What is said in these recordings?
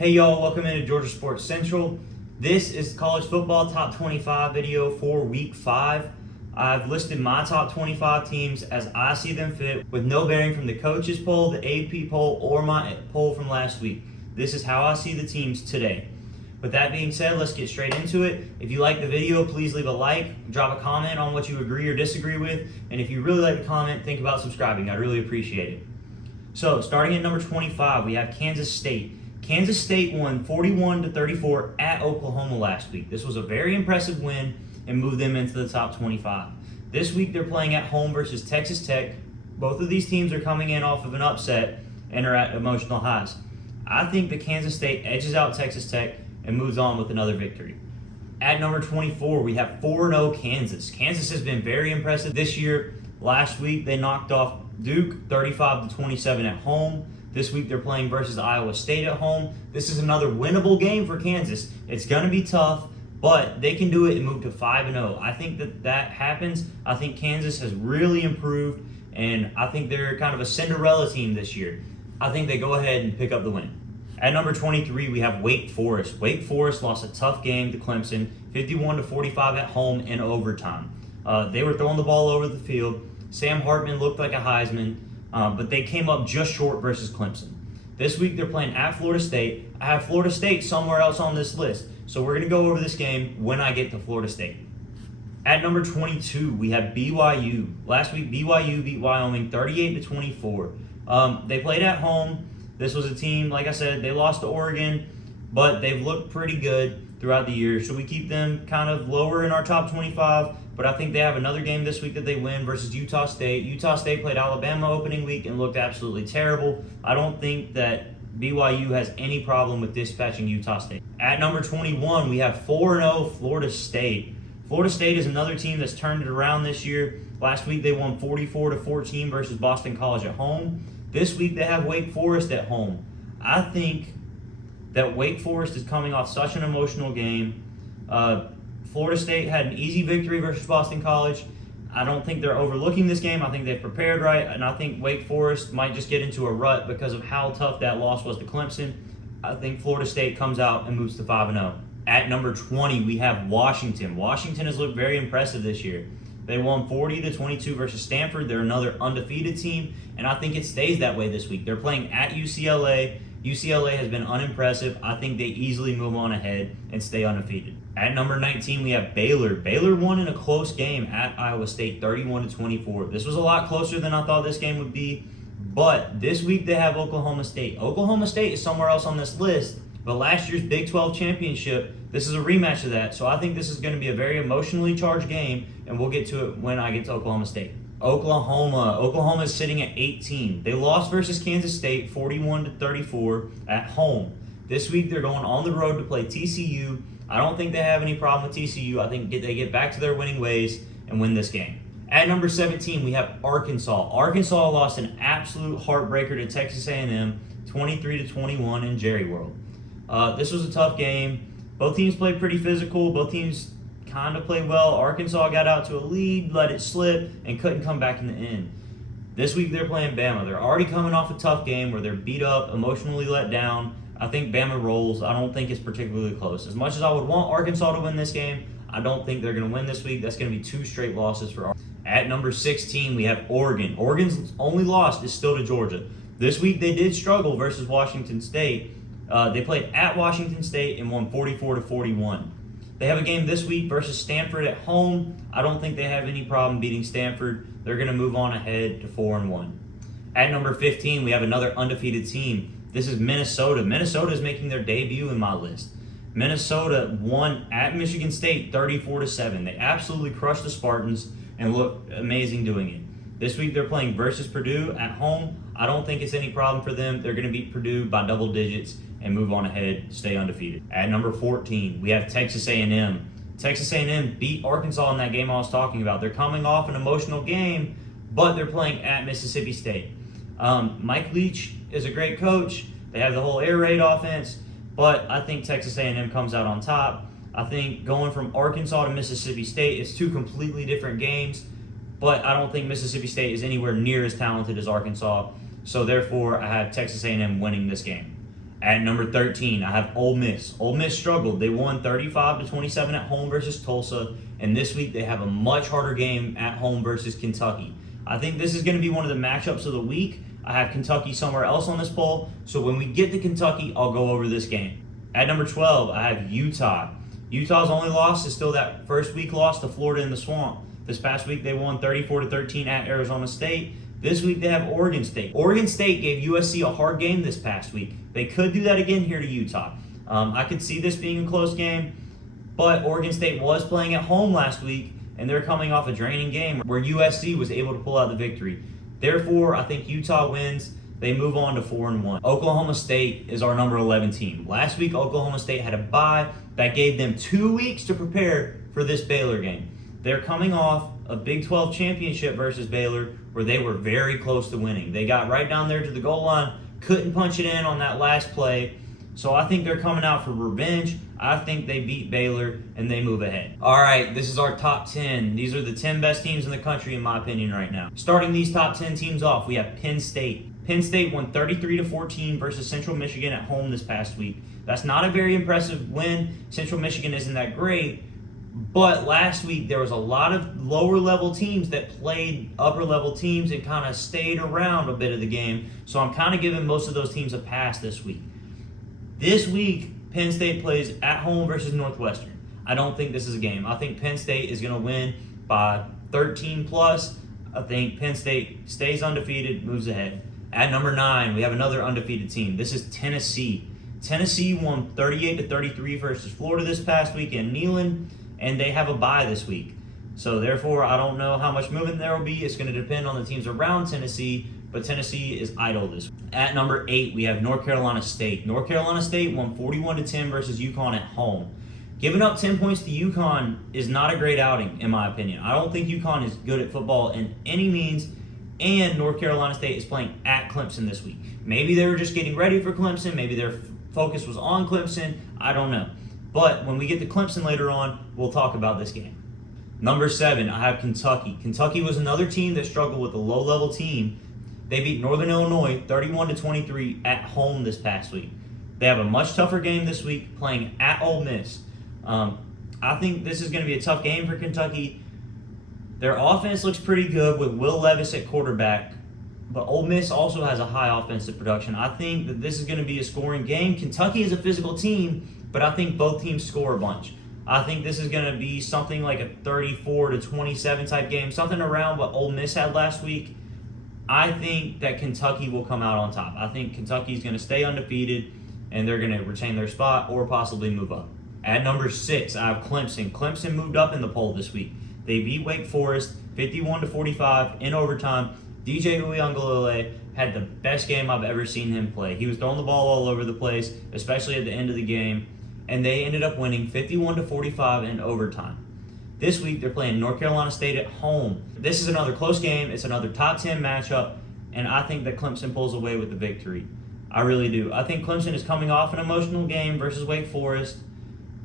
Hey y'all, welcome into Georgia Sports Central. This is college football top 25 video for week 5. I've listed my top 25 teams as I see them fit with no bearing from the coaches poll, the AP poll, or my poll from last week. This is how I see the teams today. With that being said, let's get straight into it. If you like the video, please leave a like, drop a comment on what you agree or disagree with, and if you really like the comment, think about subscribing. I'd really appreciate it. So, starting at number 25, we have Kansas State. Kansas State won 41-34 at Oklahoma last week. This was a very impressive win and moved them into the top 25. This week they're playing at home versus Texas Tech. Both of these teams are coming in off of an upset and are at emotional highs. I think that Kansas State edges out Texas Tech and moves on with another victory. At number 24, we have 4-0 Kansas. Kansas has been very impressive this year. Last week they knocked off Duke 35-27 at home. This week they're playing versus Iowa State at home. This is another winnable game for Kansas. It's going to be tough, but they can do it and move to 5-0. I think that happens. I think Kansas has really improved, and I think they're kind of a Cinderella team this year. I think they go ahead and pick up the win. At number 23, we have Wake Forest. Wake Forest lost a tough game to Clemson, 51-45 at home in overtime. They were throwing the ball over the field. Sam Hartman looked like a Heisman. But they came up just short versus Clemson. This week they're playing at Florida State. I have Florida State somewhere else on this list, so we're going to go over this game when I get to Florida State. At number 22, we have BYU. Last week BYU beat Wyoming 38-24. They played at home. This was a team, like I said, they lost to Oregon, but they've looked pretty good throughout the year. So we keep them kind of lower in our top 25. But I think they have another game this week that they win versus Utah State. Utah State played Alabama opening week and looked absolutely terrible. I don't think that BYU has any problem with dispatching Utah State. At number 21, we have 4-0 Florida State. Florida State is another team that's turned it around this year. Last week they won 44-14 versus Boston College at home. This week they have Wake Forest at home. I think that Wake Forest is coming off such an emotional game. Florida State had an easy victory versus Boston College. I don't think they're overlooking this game. I think they've prepared right, and I think Wake Forest might just get into a rut because of how tough that loss was to Clemson. I think Florida State comes out and moves to 5-0. At number 20, we have Washington. Washington has looked very impressive this year. They won 40-22 versus Stanford. They're another undefeated team, and I think it stays that way this week. They're playing at UCLA. UCLA has been unimpressive. I think they easily move on ahead and stay undefeated. At number 19, we have Baylor. Baylor won in a close game at Iowa State, 31-24. This was a lot closer than I thought this game would be, but this week they have Oklahoma State. Oklahoma State is somewhere else on this list, but last year's Big 12 championship, this is a rematch of that, so I think this is going to be a very emotionally charged game, and we'll get to it when I get to Oklahoma State. Oklahoma is sitting at 18. They lost versus Kansas State 41-34 at home. This week they're going on the road to play TCU. I don't think they have any problem with TCU. I think they get back to their winning ways and win this game. At number 17, we have Arkansas. Arkansas lost an absolute heartbreaker to Texas A&M, 23-21 in Jerry World. This was a tough game. Both teams played pretty physical. Both teams kind of played well. Arkansas got out to a lead, let it slip, and couldn't come back in the end. This week they're playing Bama. They're already coming off a tough game where they're beat up, emotionally let down. I think Bama rolls. I don't think it's particularly close. As much as I would want Arkansas to win this game, I don't think they're going to win this week. That's going to be 2 straight losses for Arkansas. At number 16, we have Oregon. Oregon's only loss is still to Georgia. This week they did struggle versus Washington State. They played at Washington State and won 44-41. They have a game this week versus Stanford at home. I don't think they have any problem beating Stanford. They're going to move on ahead to 4-1. At number 15, we have another undefeated team. This is Minnesota. Minnesota is making their debut in my list. Minnesota won at Michigan State 34-7. They absolutely crushed the Spartans and looked amazing doing it. This week they're playing versus Purdue at home. I don't think it's any problem for them. They're going to beat Purdue by double digits and move on ahead, stay undefeated. At number 14, we have Texas A&M. Texas A&M beat Arkansas in that game I was talking about. They're coming off an emotional game, but they're playing at Mississippi State. Mike Leach is a great coach. They have the whole air raid offense, but I think Texas A&M comes out on top. I think going from Arkansas to Mississippi State is 2 completely different games, but I don't think Mississippi State is anywhere near as talented as Arkansas. So therefore, I have Texas A&M winning this game. At number 13, I have Ole Miss. Ole Miss struggled. They won 35-27 at home versus Tulsa, and this week they have a much harder game at home versus Kentucky. I think this is going to be one of the matchups of the week. I have Kentucky somewhere else on this poll, so when we get to Kentucky, I'll go over this game. At number 12, I have Utah. Utah's only loss is still that first week loss to Florida in the Swamp. This past week they won 34-13 at Arizona State. This week they have Oregon State. Oregon State gave USC a hard game this past week. They could do that again here to Utah. I could see this being a close game, but Oregon State was playing at home last week, and they're coming off a draining game where USC was able to pull out the victory. Therefore, I think Utah wins. They move on to 4-1. Oklahoma State is our number 11 team. Last week, Oklahoma State had a bye that gave them 2 weeks to prepare for this Baylor game. They're coming off a Big 12 championship versus Baylor where they were very close to winning. They got right down there to the goal line, couldn't punch it in on that last play. So I think they're coming out for revenge. I think they beat Baylor and they move ahead. All right, this is our top 10. These are the 10 best teams in the country in my opinion right now. Starting these top 10 teams off, we have Penn State. Penn State won 33-14 versus Central Michigan at home this past week. That's not a very impressive win. Central Michigan isn't that great. But last week, there was a lot of lower-level teams that played upper-level teams and kind of stayed around a bit of the game. So I'm kind of giving most of those teams a pass this week. This week, Penn State plays at home versus Northwestern. I don't think this is a game. I think Penn State is going to win by 13+. I think Penn State stays undefeated, moves ahead. At number 9, we have another undefeated team. This is Tennessee. Tennessee won 38-33 versus Florida this past week in Neyland, and they have a bye this week. So therefore, I don't know how much movement there will be. It's going to depend on the teams around Tennessee, but Tennessee is idle this week. At number 8, we have North Carolina State. North Carolina State won 41-10 versus UConn at home. Giving up 10 points to UConn is not a great outing, in my opinion. I don't think UConn is good at football in any means, and North Carolina State is playing at Clemson this week. Maybe they were just getting ready for Clemson. Maybe their focus was on Clemson. I don't know. But when we get to Clemson later on, we'll talk about this game. Number 7, I have Kentucky. Kentucky was another team that struggled with a low-level team. They beat Northern Illinois 31-23 at home this past week. They have a much tougher game this week playing at Ole Miss. I think this is going to be a tough game for Kentucky. Their offense looks pretty good with Will Levis at quarterback, but Ole Miss also has a high offensive production. I think that this is going to be a scoring game. Kentucky is a physical team, but I think both teams score a bunch. I think this is going to be something like a 34-27 type game, something around what Ole Miss had last week. I think that Kentucky will come out on top. I think Kentucky is going to stay undefeated, and they're going to retain their spot or possibly move up. At number 6, I have Clemson. Clemson moved up in the poll this week. They beat Wake Forest 51-45 in overtime. DJ Uiagalelei had the best game I've ever seen him play. He was throwing the ball all over the place, especially at the end of the game, and they ended up winning 51-45 in overtime. This week, they're playing North Carolina State at home. This is another close game. It's another top 10 matchup, and I think that Clemson pulls away with the victory. I really do. I think Clemson is coming off an emotional game versus Wake Forest,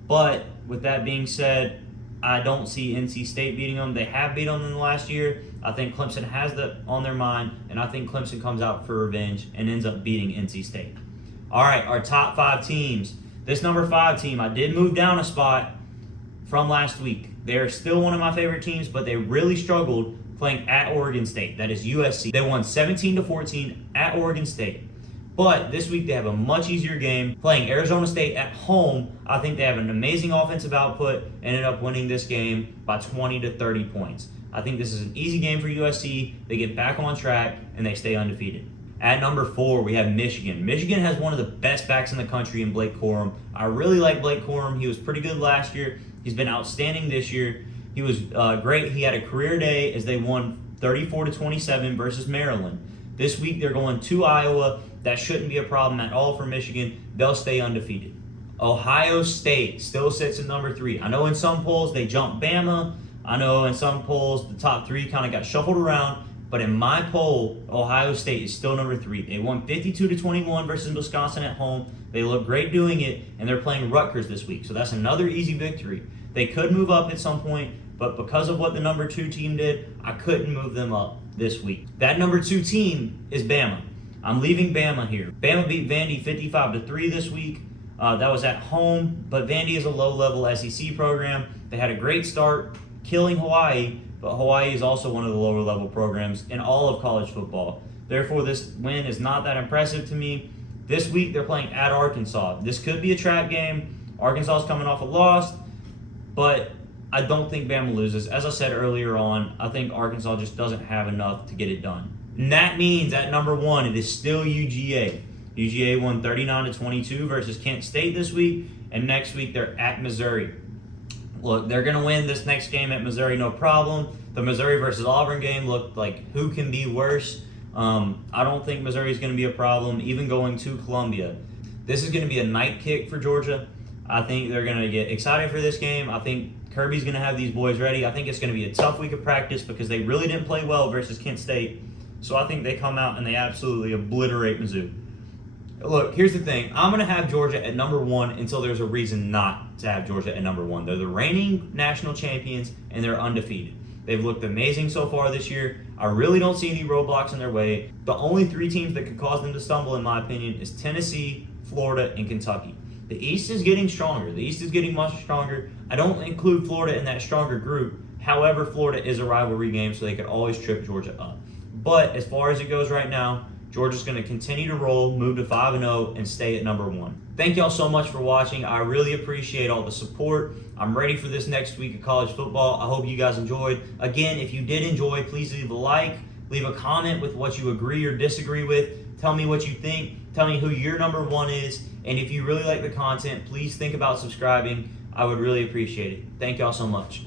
but with that being said, I don't see NC State beating them. They have beat them in the last year. I think Clemson has that on their mind, and I think Clemson comes out for revenge and ends up beating NC State. All right, our top 5 teams. This number 5 team, I did move down a spot from last week. They're still one of my favorite teams, but they really struggled playing at Oregon State. That is USC. They won 17-14 at Oregon State. But this week they have a much easier game playing Arizona State at home. I think they have an amazing offensive output, ended up winning this game by 20-30 points. I think this is an easy game for USC. They get back on track and they stay undefeated. At number 4, we have Michigan. Michigan has one of the best backs in the country in Blake Corum. I really like Blake Corum. He was pretty good last year. He's been outstanding this year. He was great. He had a career day as they won 34-27 versus Maryland. This week they're going to Iowa. That shouldn't be a problem at all for Michigan. They'll stay undefeated. Ohio State still sits at number 3. I know in some polls they jumped Bama. I know in some polls the top 3 kind of got shuffled around. But in my poll, Ohio State is still number 3. They won 52-21 versus Wisconsin at home. They look great doing it, and they're playing Rutgers this week. So that's another easy victory. They could move up at some point, but because of what the number 2 team did, I couldn't move them up this week. That number 2 team is Bama. I'm leaving Bama here. Bama beat Vandy 55-3 this week. That was at home, but Vandy is a low-level SEC program. They had a great start, killing Hawaii, but Hawaii is also one of the lower-level programs in all of college football. Therefore, this win is not that impressive to me. This week, they're playing at Arkansas. This could be a trap game. Arkansas is coming off a loss, but I don't think Bama loses. As I said earlier on, I think Arkansas just doesn't have enough to get it done. And that means at number 1, it is still UGA. UGA won 39-22 versus Kent State this week, and next week they're at Missouri. Look, they're going to win this next game at Missouri, no problem. The Missouri versus Auburn game looked like who can be worse. I don't think Missouri is going to be a problem, even going to Columbia. This is going to be a night kick for Georgia. I think they're going to get excited for this game. I think Kirby's going to have these boys ready. I think it's going to be a tough week of practice because they really didn't play well versus Kent State. So I think they come out and they absolutely obliterate Mizzou. Look, here's the thing. I'm going to have Georgia at number 1 until there's a reason not to have Georgia at number 1. They're the reigning national champions, and they're undefeated. They've looked amazing so far this year. I really don't see any roadblocks in their way. The only 3 teams that could cause them to stumble, in my opinion, is Tennessee, Florida, and Kentucky. The East is getting stronger. The East is getting much stronger. I don't include Florida in that stronger group. However, Florida is a rivalry game, so they could always trip Georgia up. But as far as it goes right now, Georgia's going to continue to roll, move to 5-0, and stay at number 1. Thank y'all so much for watching. I really appreciate all the support. I'm ready for this next week of college football. I hope you guys enjoyed. Again, if you did enjoy, please leave a like, leave a comment with what you agree or disagree with. Tell me what you think. Tell me who your number 1 is. And if you really like the content, please think about subscribing. I would really appreciate it. Thank y'all so much.